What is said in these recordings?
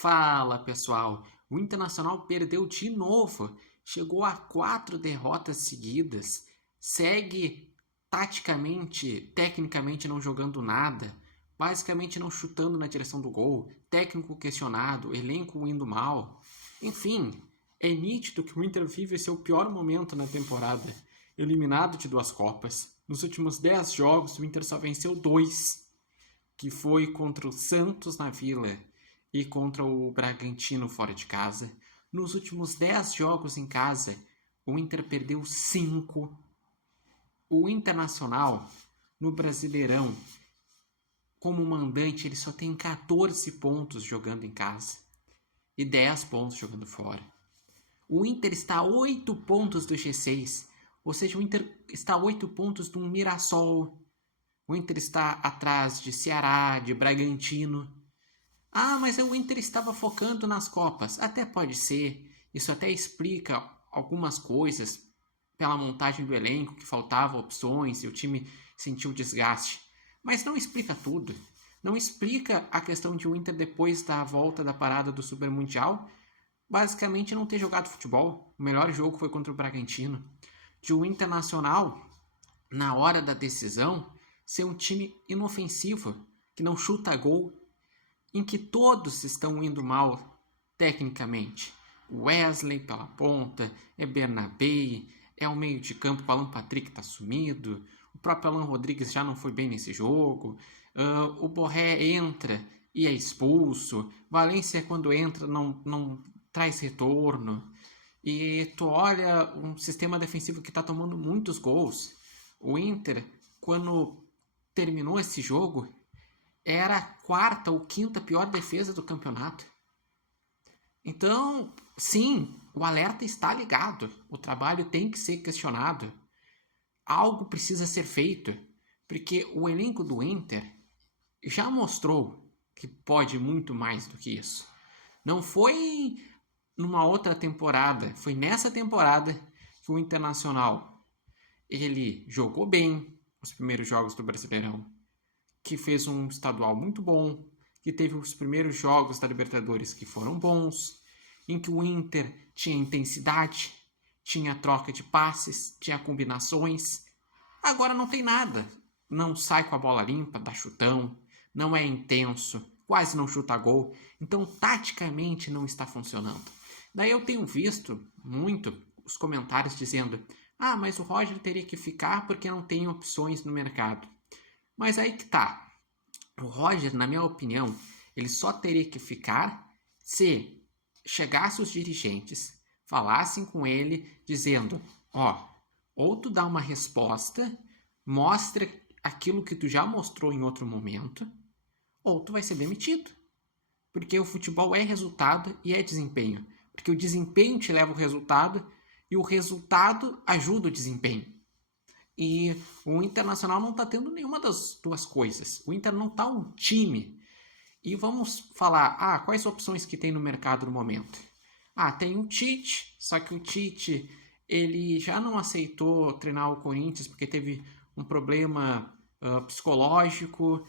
Fala pessoal, o Internacional perdeu de novo, chegou a 4 derrotas seguidas, segue taticamente, tecnicamente não jogando nada, basicamente não chutando na direção do gol, técnico questionado, elenco indo mal. Enfim, é nítido que o Inter vive seu pior momento na temporada, eliminado de 2 Copas. Nos últimos 10 jogos, o Inter só venceu 2, que foi contra o Santos na Vila e contra o Bragantino fora de casa. Nos últimos 10 jogos em casa, o Inter perdeu 5. O Internacional, no Brasileirão, como mandante, ele só tem 14 pontos jogando em casa e 10 pontos jogando fora. O Inter está a 8 pontos do G6, ou seja, o Inter está a 8 pontos do Mirassol. O Inter está atrás de Ceará, de Bragantino. Ah, mas o Inter estava focando nas Copas. Até pode ser. Isso até explica algumas coisas pela montagem do elenco, que faltava opções e o time sentiu desgaste. Mas não explica tudo. Não explica a questão de o Inter, depois da volta da parada do Super Mundial, basicamente não ter jogado futebol. O melhor jogo foi contra o Bragantino. De o Internacional, na hora da decisão, ser um time inofensivo, que não chuta gol, em que todos estão indo mal tecnicamente. Wesley pela ponta, é Bernabé, é o meio de campo, o Alan Patrick está sumido, o próprio Alan Rodrigues já não foi bem nesse jogo, o Borré entra e é expulso, Valência quando entra não traz retorno, e tu olha um sistema defensivo que está tomando muitos gols. O Inter, quando terminou esse jogo, era a 4ª ou 5ª pior defesa do campeonato. Então, sim, o alerta está ligado. O trabalho tem que ser questionado. Algo precisa ser feito, porque o elenco do Inter já mostrou que pode muito mais do que isso. Não foi numa outra temporada, foi nessa temporada que o Internacional ele jogou bem os primeiros jogos do Brasileirão, que fez um estadual muito bom, que teve os primeiros jogos da Libertadores que foram bons, em que o Inter tinha intensidade, tinha troca de passes, tinha combinações. Agora não tem nada. Não sai com a bola limpa, dá chutão, não é intenso, quase não chuta gol. Então, taticamente, não está funcionando. Daí eu tenho visto muito os comentários dizendo: ah, mas o Roger teria que ficar porque não tem opções no mercado. Mas aí que tá. O Roger, na minha opinião, ele só teria que ficar se chegasse os dirigentes, falassem com ele, dizendo: ó, ou tu dá uma resposta, mostra aquilo que tu já mostrou em outro momento, ou tu vai ser demitido. Porque o futebol é resultado e é desempenho. Porque o desempenho te leva ao resultado e o resultado ajuda o desempenho. E o Internacional não está tendo nenhuma das duas coisas. O Inter não está um time. E vamos falar, quais opções que tem no mercado no momento? Tem o Tite, só que o Tite ele já não aceitou treinar o Corinthians porque teve um problema psicológico,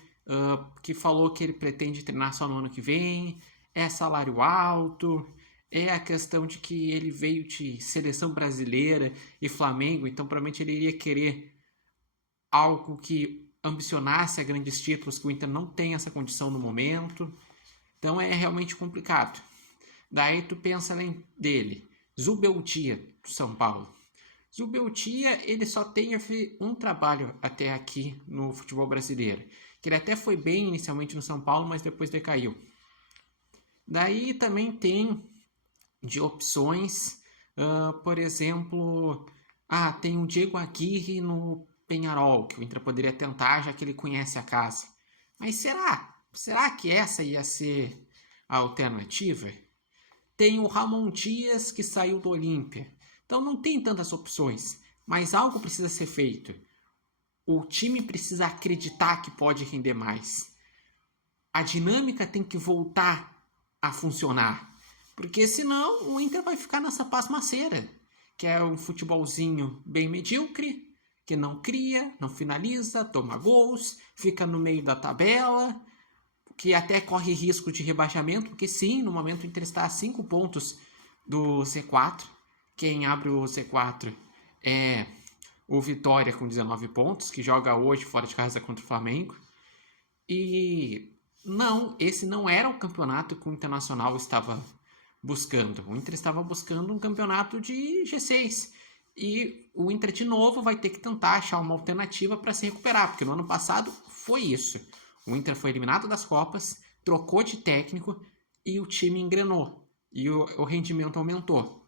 que falou que ele pretende treinar só no ano que vem, é salário alto, é a questão de que ele veio de seleção brasileira e Flamengo, então provavelmente ele iria querer algo que ambicionasse a grandes títulos, que o Inter não tem essa condição no momento. Então é realmente complicado. Daí tu pensa além dele, Zubeldia, do São Paulo. Zubeldia, ele só tem um trabalho até aqui no futebol brasileiro, que ele até foi bem inicialmente no São Paulo, mas depois decaiu. Daí também tem de opções, por exemplo, tem o Diego Aguirre no Peñarol, que o Inter poderia tentar, já que ele conhece a casa. Mas será? Será que essa ia ser a alternativa? Tem o Ramon Dias, que saiu do Olímpia. Então não tem tantas opções, mas algo precisa ser feito. O time precisa acreditar que pode render mais. A dinâmica tem que voltar a funcionar. Porque senão o Inter vai ficar nessa pasmaceira, que é um futebolzinho bem medíocre, que não cria, não finaliza, toma gols, fica no meio da tabela. que até corre risco de rebaixamento, porque sim, no momento o Inter está a 5 pontos do C4. Quem abre o C4 é o Vitória com 19 pontos, que joga hoje fora de casa contra o Flamengo. E não, esse não era o campeonato que o Internacional estava buscando. O Inter estava buscando um campeonato de G6. E o Inter de novo vai ter que tentar achar uma alternativa para se recuperar, porque no ano passado foi isso. O Inter foi eliminado das Copas, trocou de técnico e o time engrenou. E o rendimento aumentou.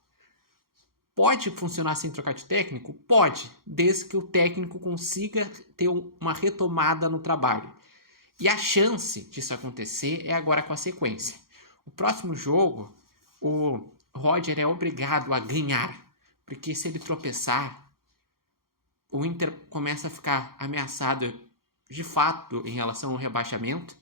Pode funcionar sem trocar de técnico? Pode, desde que o técnico consiga ter uma retomada no trabalho. E a chance disso acontecer é agora com a sequência. O próximo jogo, o Roger é obrigado a ganhar, porque se ele tropeçar, o Inter começa a ficar ameaçado de fato em relação ao rebaixamento,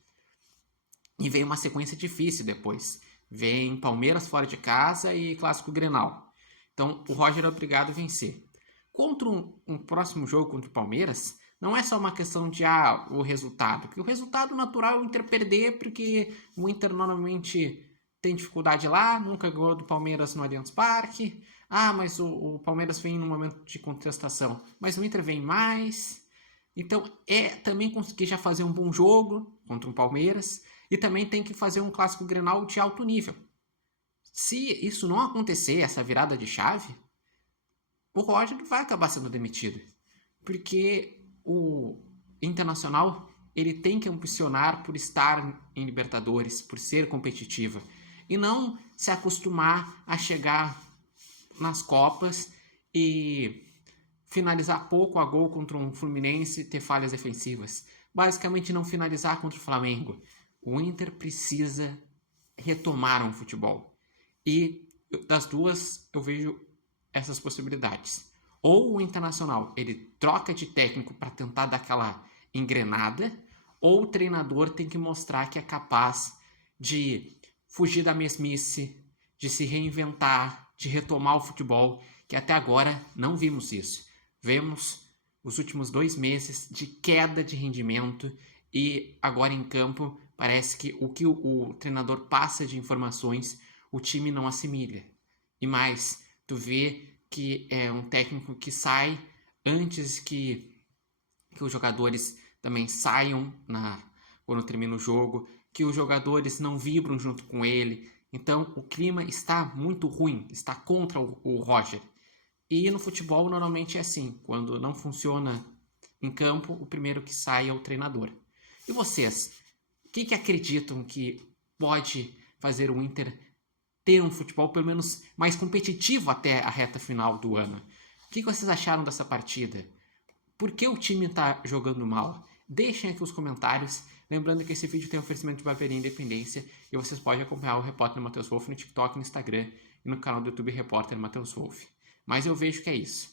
e vem uma sequência difícil depois. Vem Palmeiras fora de casa e Clássico Grenal. Então o Roger é obrigado a vencer. Contra um próximo jogo contra o Palmeiras, não é só uma questão de o resultado, porque o resultado natural é o Inter perder, porque o Inter normalmente tem dificuldade lá, nunca ganhou do Palmeiras no Allianz Parque. Mas o Palmeiras vem num momento de contestação, mas o Inter vem mais. Então também conseguir já fazer um bom jogo contra o Palmeiras e também tem que fazer um Clássico Grenal de alto nível. Se isso não acontecer, essa virada de chave, o Roger vai acabar sendo demitido, porque o Internacional ele tem que ambicionar por estar em Libertadores, por ser competitiva, e não se acostumar a chegar nas Copas e finalizar pouco a gol contra um Fluminense e ter falhas defensivas. Basicamente não finalizar contra o Flamengo. O Inter precisa retomar um futebol. E das duas eu vejo essas possibilidades. Ou o Internacional ele troca de técnico para tentar dar aquela engrenada, ou o treinador tem que mostrar que é capaz de fugir da mesmice, de se reinventar, de retomar o futebol, que até agora não vimos isso. Vemos os últimos 2 meses de queda de rendimento e agora em campo parece que o treinador passa de informações, o time não assimila. E mais, tu vê que é um técnico que sai antes que os jogadores também saiam quando termina o jogo, que os jogadores não vibram junto com ele. Então o clima está muito ruim, está contra o Roger. E no futebol normalmente é assim, quando não funciona em campo, o primeiro que sai é o treinador. E vocês, o que acreditam que pode fazer o Inter ter um futebol pelo menos mais competitivo até a reta final do ano? O que vocês acharam dessa partida? Por que o time está jogando mal? Deixem aqui os comentários. Lembrando que esse vídeo tem oferecimento de Barbearia Independência e vocês podem acompanhar o Repórter Matheus Wolff no TikTok, no Instagram e no canal do YouTube Repórter Matheus Wolff. Mas eu vejo que é isso.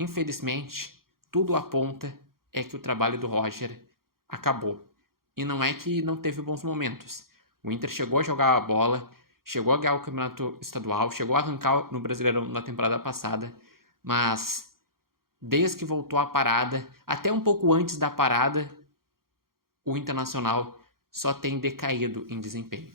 Infelizmente, tudo aponta que o trabalho do Roger acabou. E não é que não teve bons momentos. O Inter chegou a jogar a bola, chegou a ganhar o campeonato estadual, chegou a arrancar no Brasileirão na temporada passada, mas desde que voltou a parada, até um pouco antes da parada, o Internacional só tem decaído em desempenho.